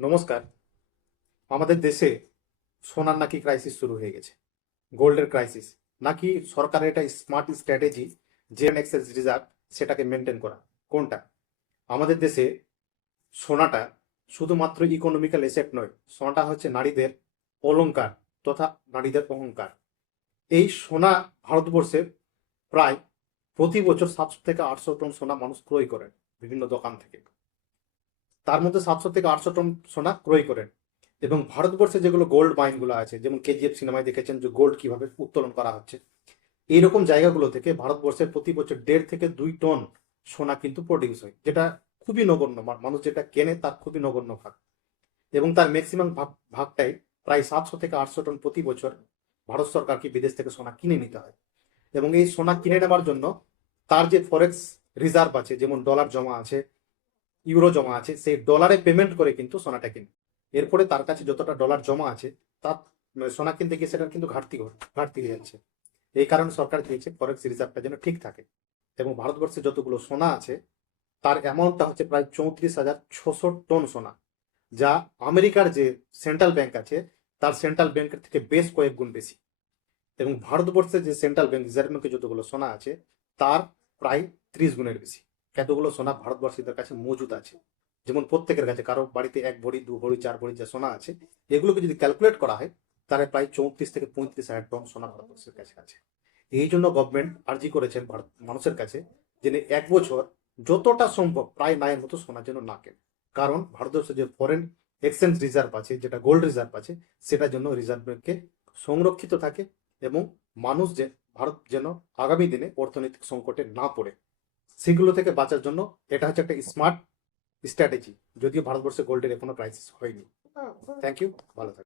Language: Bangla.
নমস্কার। আমাদের দেশে সোনার নাকি ক্রাইসিস শুরু হয়ে গেছে, গোল্ডের ক্রাইসিস। নাকি সরকারের এটা স্মার্ট স্ট্র্যাটেজি যে এক্সেস রিজার্ভ সেটাকে মেনটেন করা? কোনটা? আমাদের দেশে সোনাটা শুধুমাত্র ইকোনমিক্যাল এসেট নয়, সোনাটা হচ্ছে নারীদের অলংকার তথা নারীদের অহংকার। এই সোনা ভারতবর্ষের প্রায় প্রতি বছর 700 থেকে 800 টন সোনা মানুষ ক্রয় করেন বিভিন্ন দোকান থেকে। তার মধ্যে 700 থেকে 800 টন সোনা ক্রয় করেন। এবং ভারতবর্ষে যেগুলো গোল্ড মাইনগুলো আছে, যেমন কেজিএফ সিনেমায় দেখেছেন যে গোল্ড কিভাবে উত্তোলন করা হচ্ছে, এইরকম জায়গাগুলো থেকে ভারতবর্ষের প্রতি বছর 1.5 থেকে 2 টন সোনা কিন্তু প্রডিউস হয়, যেটা খুবই নগণ্য। মানুষ যেটা কেনে তার খুবই নগণ্য ভাগ। এবং তার ম্যাক্সিমাম ভাগটাই প্রায় 700 থেকে 800 টন প্রতি বছর ভারত সরকারকে বিদেশ থেকে সোনা কিনে নিতে হয়। এবং এই সোনা কিনে নেওয়ার জন্য তার যে ফরেক্স রিজার্ভ আছে, যেমন ডলার জমা আছে, ইউরো জমা আছে, সেই ডলারে পেমেন্ট করে কিন্তু সোনাটা কিনে। এরপরে তার কাছে যতটা ডলার জমা আছে তার সোনা কিনতে গিয়ে সেটার কিন্তু ঘাটতি হয়ে যাচ্ছে। এই কারণে সরকার দিয়েছে ফরেক্স রিজার্ভটা যেন ঠিক থাকে। এবং ভারতবর্ষে যতগুলো সোনা আছে তার অ্যামাউন্টটা হচ্ছে প্রায় 34,600 টন সোনা, যা আমেরিকার যে সেন্ট্রাল ব্যাংক আছে তার সেন্ট্রাল ব্যাংকের থেকে বেশ কয়েক গুণ বেশি। এবং ভারতবর্ষের যে সেন্ট্রাল ব্যাংক রিজার্ভ ব্যাংকে যতগুলো সোনা আছে তার প্রায় 30 গুণের বেশি। এতগুলো সোনা ভারতবর্ষীদের কাছে মজুদ আছে। যেমন প্রত্যেকের কাছে, কারো বাড়িতে 1 ভরি 2 ভরি 4 ভরি যে সোনা আছে, এগুলোকে যদি ক্যালকুলেট করা হয় তাহলে প্রায় 34 থেকে 35 হাজার টন সোনা ভারতবর্ষের কাছে আছে। এই জন্য গভর্নমেন্ট আর্জি করেছেন ভারত মানুষের কাছে যে এক বছর যতটা সম্ভব প্রায় নায়ের মতো সোনা যেন না কেনে। কারণ ভারতবর্ষের যে ফরেন এক্সচেঞ্জ রিজার্ভ আছে, যেটা গোল্ড রিজার্ভ আছে, সেটার জন্য রিজার্ভ ব্যাংকে সংরক্ষিত থাকে। এবং মানুষ যে ভারত যেন আগামী দিনে অর্থনৈতিক সংকটে না পড়ে, সেগুলো থেকে বাঁচার জন্য এটা হচ্ছে একটা স্মার্ট স্ট্র্যাটেজি। যদিও ভারতবর্ষে গোল্ডের এখনো ক্রাইসিস হয়নি। থ্যাংক ইউ, ভালো থাকবেন।